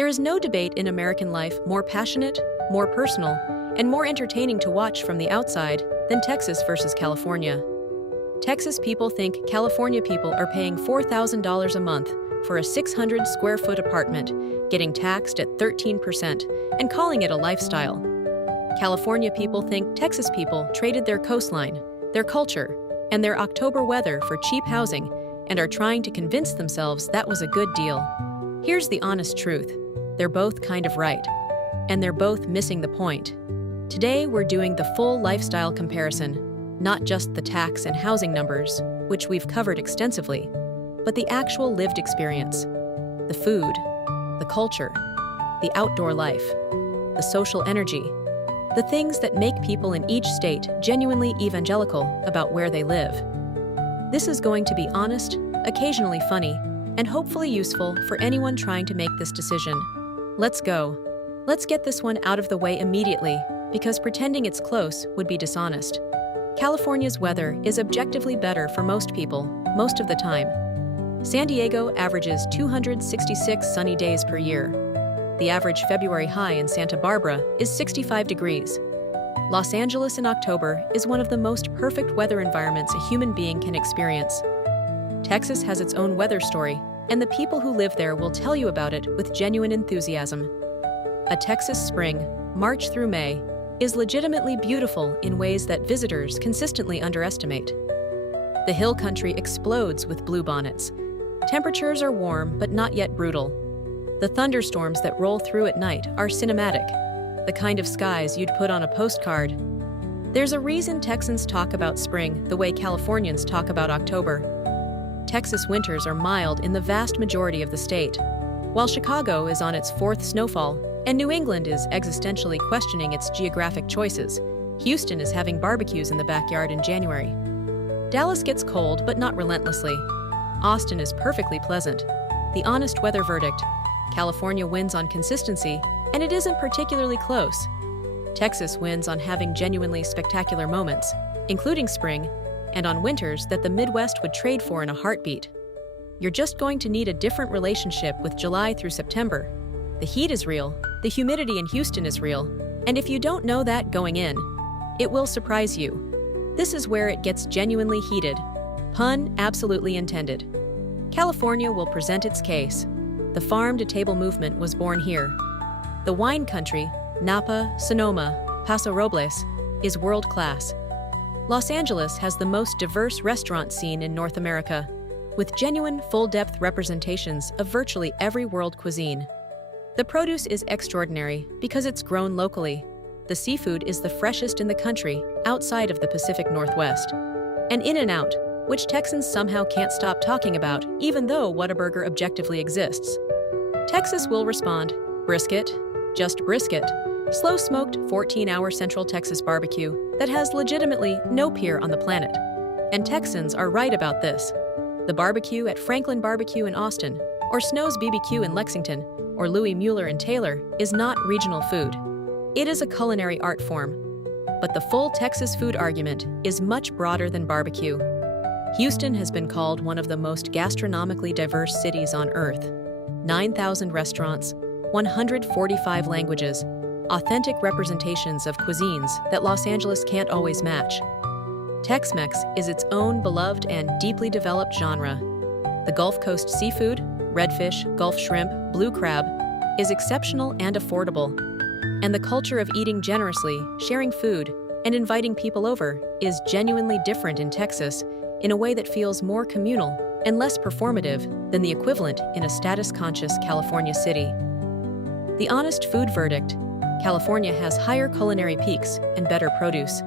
There is no debate in American life more passionate, more personal, and more entertaining to watch from the outside than Texas versus California. Texas people think California people are paying $4,000 a month for a 600-square-foot apartment, getting taxed at 13%, and calling it a lifestyle. California people think Texas people traded their coastline, their culture, and their October weather for cheap housing and are trying to convince themselves that was a good deal. Here's the honest truth. They're both kind of right, and they're both missing the point. Today, we're doing the full lifestyle comparison, not just the tax and housing numbers, which we've covered extensively, but the actual lived experience, the food, the culture, the outdoor life, the social energy, the things that make people in each state genuinely evangelical about where they live. This is going to be honest, occasionally funny, and hopefully useful for anyone trying to make this decision. Let's go. Let's get this one out of the way immediately, because pretending it's close would be dishonest. California's weather is objectively better for most people, most of the time. San Diego averages 266 sunny days per year. The average February high in Santa Barbara is 65 degrees. Los Angeles in October is one of the most perfect weather environments a human being can experience. Texas has its own weather story, and the people who live there will tell you about it with genuine enthusiasm. A Texas spring, March through May, is legitimately beautiful in ways that visitors consistently underestimate. The hill country explodes with bluebonnets. Temperatures are warm but not yet brutal. The thunderstorms that roll through at night are cinematic, the kind of skies you'd put on a postcard. There's a reason Texans talk about spring the way Californians talk about October. Texas winters are mild in the vast majority of the state, while Chicago is on its fourth snowfall and New England is existentially questioning its geographic choices. Houston is having barbecues in the backyard in January. Dallas gets cold, but not relentlessly. Austin is perfectly pleasant. The honest weather verdict: California wins on consistency, and it isn't particularly close. Texas wins on having genuinely spectacular moments, including spring, and on winters that the Midwest would trade for in a heartbeat. You're just going to need a different relationship with July through September. The heat is real, the humidity in Houston is real, and if you don't know that going in, it will surprise you. This is where it gets genuinely heated. Pun absolutely intended. California will present its case. The farm-to-table movement was born here. The wine country, Napa, Sonoma, Paso Robles, is world-class. Los Angeles has the most diverse restaurant scene in North America, with genuine, full-depth representations of virtually every world cuisine. The produce is extraordinary because it's grown locally. The seafood is the freshest in the country, outside of the Pacific Northwest. And In-N-Out, which Texans somehow can't stop talking about, even though Whataburger objectively exists. Texas will respond: brisket, just brisket, slow-smoked 14-hour Central Texas barbecue that has legitimately no peer on the planet. And Texans are right about this. The barbecue at Franklin Barbecue in Austin, or Snow's BBQ in Lexington, or Louis Mueller in Taylor is not regional food. It is a culinary art form. But the full Texas food argument is much broader than barbecue. Houston has been called one of the most gastronomically diverse cities on Earth. 9,000 restaurants, 145 languages, authentic representations of cuisines that Los Angeles can't always match. Tex-Mex is its own beloved and deeply developed genre. The Gulf Coast seafood, redfish, Gulf shrimp, blue crab, is exceptional and affordable. And the culture of eating generously, sharing food, and inviting people over is genuinely different in Texas in a way that feels more communal and less performative than the equivalent in a status-conscious California city. The honest food verdict: California has higher culinary peaks and better produce.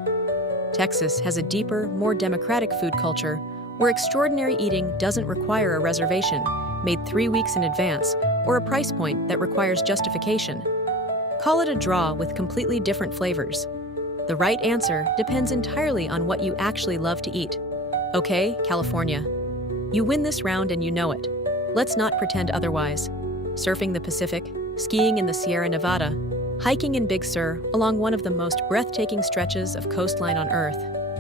Texas has a deeper, more democratic food culture where extraordinary eating doesn't require a reservation made 3 weeks in advance or a price point that requires justification. Call it a draw with completely different flavors. The right answer depends entirely on what you actually love to eat. Okay, California. You win this round and you know it. Let's not pretend otherwise. Surfing the Pacific, skiing in the Sierra Nevada, hiking in Big Sur along one of the most breathtaking stretches of coastline on Earth,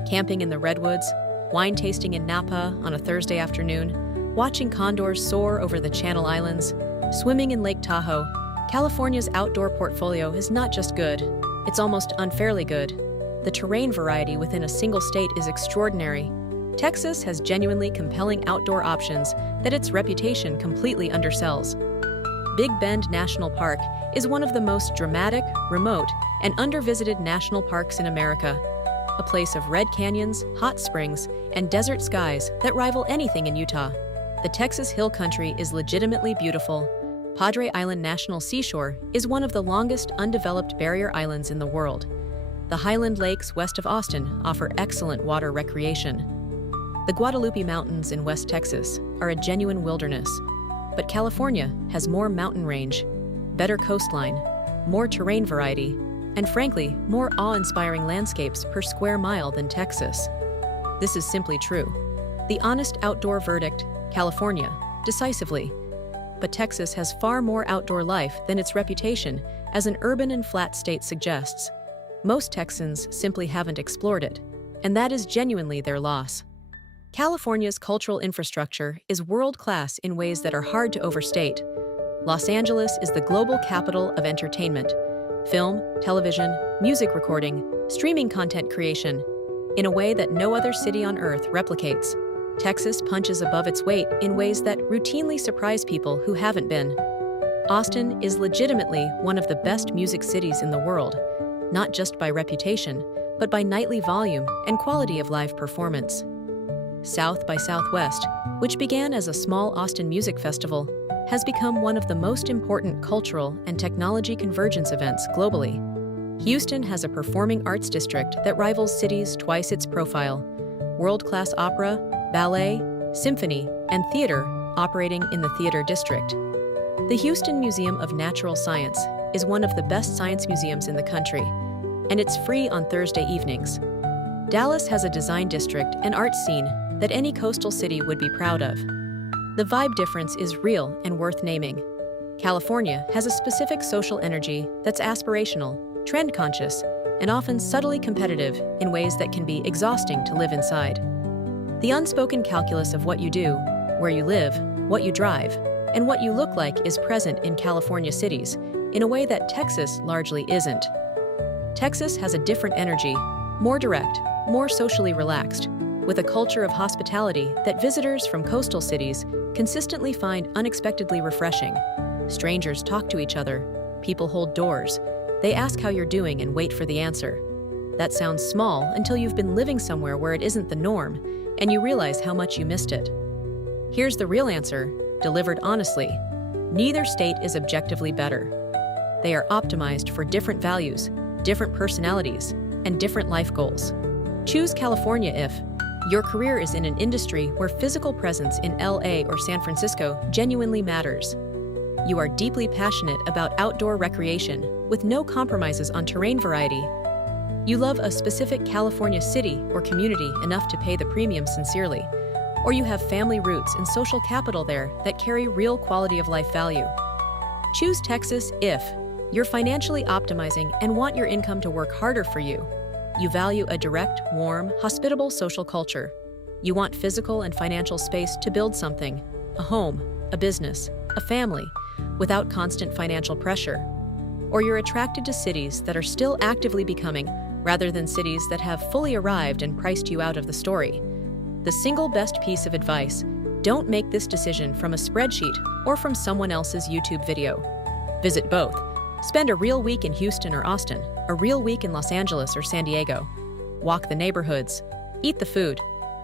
camping in the Redwoods, wine tasting in Napa on a Thursday afternoon, watching condors soar over the Channel Islands, swimming in Lake Tahoe, California's outdoor portfolio is not just good, it's almost unfairly good. The terrain variety within a single state is extraordinary. Texas has genuinely compelling outdoor options that its reputation completely undersells. Big Bend National Park is one of the most dramatic, remote, and undervisited national parks in America. A place of red canyons, hot springs, and desert skies that rival anything in Utah. The Texas Hill Country is legitimately beautiful. Padre Island National Seashore is one of the longest undeveloped barrier islands in the world. The Highland Lakes west of Austin offer excellent water recreation. The Guadalupe Mountains in West Texas are a genuine wilderness. But California has more mountain range, better coastline, more terrain variety, and frankly, more awe-inspiring landscapes per square mile than Texas. This is simply true. The honest outdoor verdict, California, decisively. But Texas has far more outdoor life than its reputation as an urban and flat state suggests. Most Texans simply haven't explored it, and that is genuinely their loss. California's cultural infrastructure is world-class in ways that are hard to overstate. Los Angeles is the global capital of entertainment. Film, television, music recording, streaming content creation, in a way that no other city on Earth replicates. Texas punches above its weight in ways that routinely surprise people who haven't been. Austin is legitimately one of the best music cities in the world, not just by reputation, but by nightly volume and quality of live performance. South by Southwest, which began as a small Austin music festival, has become one of the most important cultural and technology convergence events globally. Houston has a performing arts district that rivals cities twice its profile. World-class opera, ballet, symphony, and theater operating in the theater district. The Houston Museum of Natural Science is one of the best science museums in the country, and it's free on Thursday evenings. Dallas has a design district and art scene that any coastal city would be proud of. The vibe difference is real and worth naming. California has a specific social energy that's aspirational, trend-conscious, and often subtly competitive in ways that can be exhausting to live inside. The unspoken calculus of what you do, where you live, what you drive, and what you look like is present in California cities in a way that Texas largely isn't. Texas has a different energy, more direct, more socially relaxed, with a culture of hospitality that visitors from coastal cities consistently find unexpectedly refreshing. Strangers talk to each other, people hold doors, they ask how you're doing and wait for the answer. That sounds small until you've been living somewhere where it isn't the norm, and you realize how much you missed it. Here's the real answer, delivered honestly. Neither state is objectively better. They are optimized for different values, different personalities, and different life goals. Choose California if your career is in an industry where physical presence in LA or San Francisco genuinely matters. You are deeply passionate about outdoor recreation with no compromises on terrain variety. You love a specific California city or community enough to pay the premium sincerely, or you have family roots and social capital there that carry real quality of life value. Choose Texas if you're financially optimizing and want your income to work harder for you. You value a direct, warm, hospitable social culture. You want physical and financial space to build something, a home, a business, a family, without constant financial pressure. Or you're attracted to cities that are still actively becoming, rather than cities that have fully arrived and priced you out of the story. The single best piece of advice: don't make this decision from a spreadsheet or from someone else's YouTube video. Visit both. Spend a real week in Houston or Austin, a real week in Los Angeles or San Diego. Walk the neighborhoods, eat the food,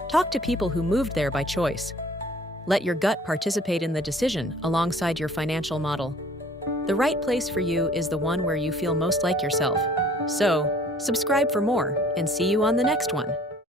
talk to people who moved there by choice. Let your gut participate in the decision alongside your financial model. The right place for you is the one where you feel most like yourself. So, subscribe for more and see you on the next one.